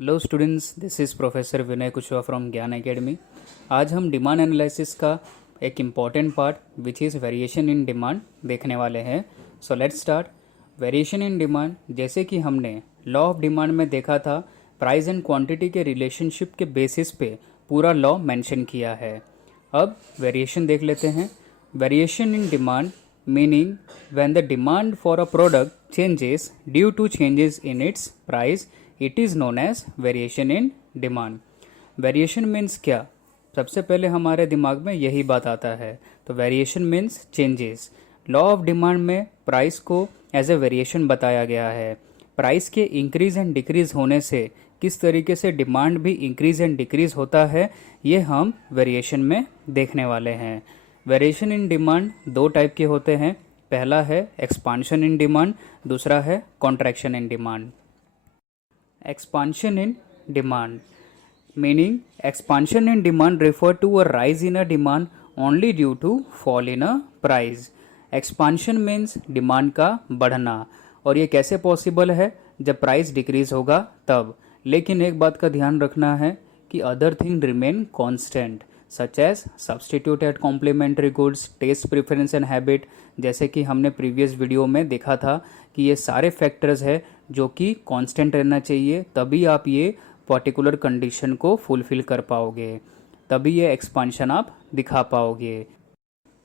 Hello students, this is professor Vinay Kushwaha from ज्ञान academy. आज हम डिमांड एनालिसिस का एक important part which is variation in demand देखने वाले हैं। So let's start. Variation in demand, जैसे कि हमने लॉ ऑफ डिमांड में देखा था, प्राइस एंड क्वांटिटी के रिलेशनशिप के बेसिस पे पूरा लॉ मेंशन किया है। अब वेरिएशन देख लेते हैं। Variation in demand meaning when the demand for a product changes due to changes in its price, it is known as variation in demand. Variation means क्या? सबसे पहले हमारे दिमाग में यही बात आता है। तो variation means changes. Law of demand में प्राइस को एज ए वेरिएशन बताया गया है। प्राइस के इंक्रीज एंड डिक्रीज होने से किस तरीके से डिमांड भी इंक्रीज एंड डिक्रीज होता है, ये हम वेरिएशन में देखने वाले हैं। वेरिएशन इन डिमांड दो टाइप के होते हैं। पहला है एक्सपांशन इन डिमांड, दूसरा है contraction in demand. Expansion in demand meaning expansion in demand refer to a rise in a demand only due to fall in a price. Expansion means demand का बढ़ना, और ये कैसे पॉसिबल है? जब price decrease होगा तब। लेकिन एक बात का ध्यान रखना है कि other thing remain constant, such as substitute at complementary goods, taste preference and habit. जैसे कि हमने प्रीवियस वीडियो में देखा था कि ये सारे फैक्टर्स है जो कि कांस्टेंट रहना चाहिए, तभी आप ये पर्टिकुलर कंडीशन को फुलफिल कर पाओगे, तभी ये एक्सपांशन आप दिखा पाओगे।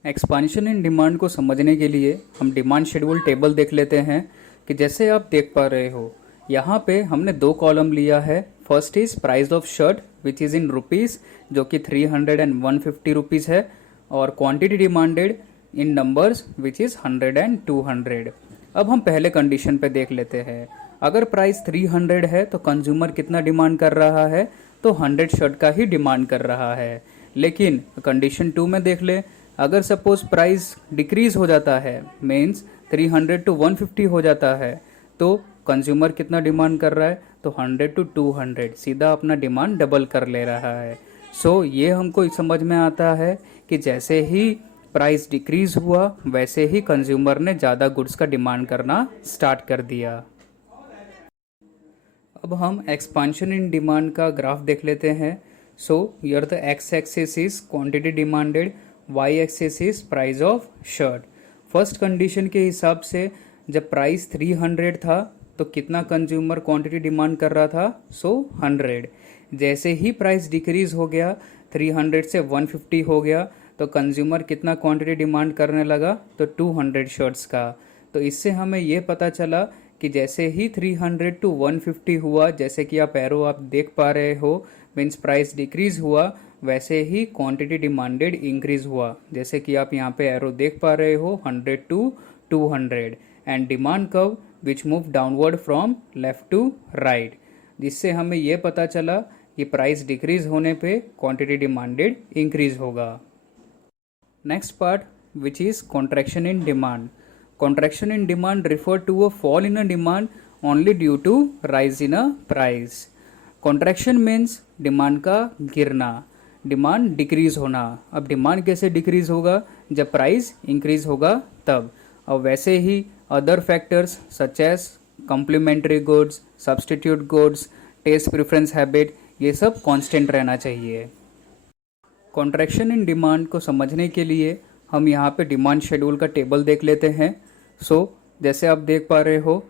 एक्सपांशन इन डिमांड को समझने के लिए हम डिमांड शेड्यूल टेबल देख लेते हैं कि जैसे आप देख पा रहे हो, यहाँ पे हमने दो कॉलम लिया है। First is price of shirt which is in rupees, जो कि 300 एंड 150 रुपीज़ है, और quantity demanded in numbers which is 100 and 200। अब हम पहले कंडीशन पे देख लेते हैं। अगर प्राइस 300 है तो कंज्यूमर कितना डिमांड कर रहा है? तो 100 शर्ट का ही डिमांड कर रहा है। लेकिन कंडीशन 2 में देख ले, अगर सपोज प्राइस डिक्रीज हो जाता है, मीन्स 300 टू 150 हो जाता है, तो कंज्यूमर कितना डिमांड कर रहा है? तो 100 टू 200, सीधा अपना डिमांड डबल कर ले रहा है। सो ये हमको समझ में आता है कि जैसे ही प्राइस डिक्रीज हुआ वैसे ही कंज्यूमर ने ज़्यादा गुड्स का डिमांड करना स्टार्ट कर दिया। अब हम एक्सपांशन इन डिमांड का ग्राफ देख लेते हैं। So here the X axis is quantity demanded, Y axis is price of shirt. First condition के हिसाब से जब प्राइस 300 था तो कितना कंज्यूमर क्वांटिटी डिमांड कर रहा था? सो 100। जैसे ही प्राइस डिक्रीज हो गया, 300 से 150 हो गया, तो कंज्यूमर कितना क्वांटिटी डिमांड करने लगा? तो 200 शर्ट्स का। तो इससे हमें ये पता चला कि जैसे ही 300 टू 150 हुआ, जैसे कि आप एरो आप देख पा रहे हो, मीन्स प्राइस डिक्रीज हुआ, वैसे ही क्वांटिटी डिमांडेड इंक्रीज हुआ। जैसे कि आप यहाँ पे एरो देख पा रहे हो, 100 to 200 and demand curve which move downward from left to right, जिससे हमें यह पता चला कि प्राइस डिक्रीज होने पे क्वांटिटी डिमांडेड इंक्रीज होगा। Next part which is contraction in demand. Contraction in demand refer to a fall in a demand only due to rise in a price. Contraction means demand का गिरना, demand decrease होना। अब demand कैसे decrease होगा? जब price increase होगा तब। और वैसे ही other factors such as complementary goods, substitute goods, taste preference habit, ये सब कांस्टेंट रहना चाहिए। कॉन्ट्रैक्शन इन डिमांड को समझने के लिए हम यहाँ पे डिमांड शेड्यूल का टेबल देख लेते हैं। सो जैसे आप देख पा रहे हो,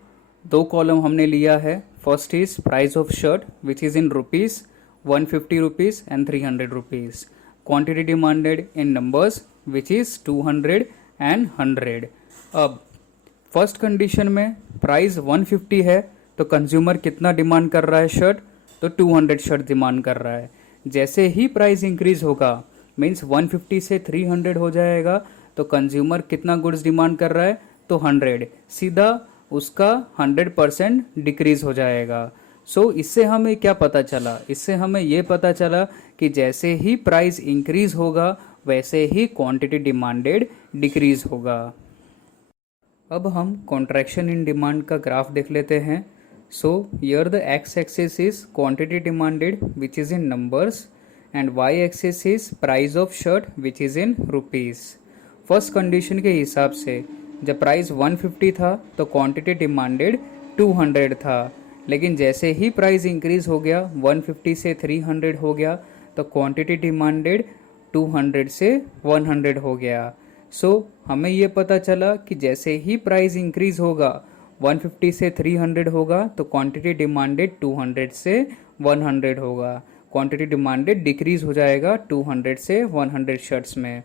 दो कॉलम हमने लिया है। First is price of shirt which is in rupees, 150 rupees and 300 rupees. Quantity demanded in numbers which is 200 and 100। अब फर्स्ट कंडीशन में प्राइस 150 है तो कंज्यूमर कितना डिमांड कर रहा है शर्ट? तो 200 शर्ट डिमांड कर रहा है। जैसे ही प्राइस इंक्रीज होगा, मीन्स 150 से 300 हो जाएगा, तो कंज्यूमर कितना गुड्स डिमांड कर रहा है? तो 100, सीधा उसका 100% डिक्रीज हो जाएगा। सो इससे हमें क्या पता चला? इससे हमें ये पता चला कि जैसे ही प्राइस इंक्रीज होगा वैसे ही क्वांटिटी डिमांडेड डिक्रीज होगा। अब हम कॉन्ट्रैक्शन इन डिमांड का ग्राफ देख लेते हैं। So here the X axis is quantity demanded which is in numbers and Y axis is price of shirt which is in rupees. First condition के हिसाब से जब प्राइस 150 था तो क्वांटिटी डिमांडेड 200 था, लेकिन जैसे ही प्राइस इंक्रीज हो गया 150 से 300 हो गया तो क्वांटिटी डिमांडेड 200 से 100 हो गया। सो हमें ये पता चला कि जैसे ही प्राइस इंक्रीज होगा 150 से 300 होगा तो क्वांटिटी डिमांडेड 200 से 100 होगा, क्वांटिटी डिमांडेड डिक्रीज हो जाएगा 200 से 100 शर्ट्स में।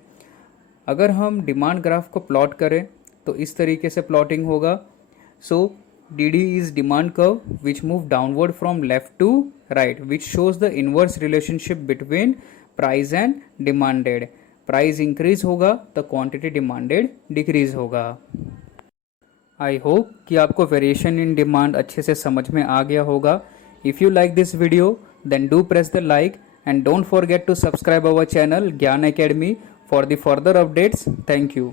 अगर हम डिमांड ग्राफ को प्लॉट करें तो इस तरीके से प्लॉटिंग होगा। सो DD is demand curve which move downward from left to right, which shows the inverse relationship between price and demanded. Price increase होगा तो क्वांटिटी डिमांडेड डिक्रीज होगा। आई होप कि आपको वेरिएशन इन डिमांड अच्छे से समझ में आ गया होगा। If you like this video then do press the like and don't forget to subscribe our channel Gyan academy for the further updates. Thank you.